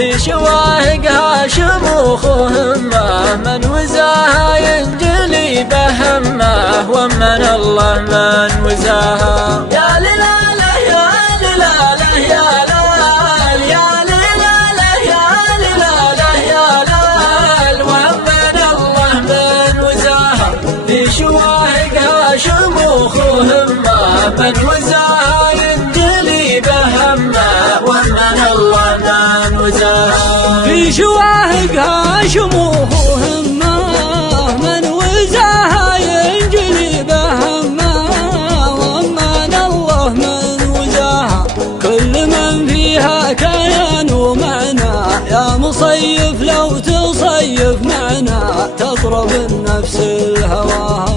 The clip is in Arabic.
في شواهقها شموخهم من وزاها ينجلي بهمه ومن الله من وزاها. يا للاله يا للاله يا لال يا للاله يا للاله يا لال ومن الله من وزاها في شواهقها شموخهم من وزاها ينجلي بهمه ومن الله من وزاها. في شواهقها شموخهم من وزاها ينجلي بهمه ومن الله من وزاها. كل من فيها كيان ومعنى يا مصيف لو تصيف معنا تطرب النفس الهواها.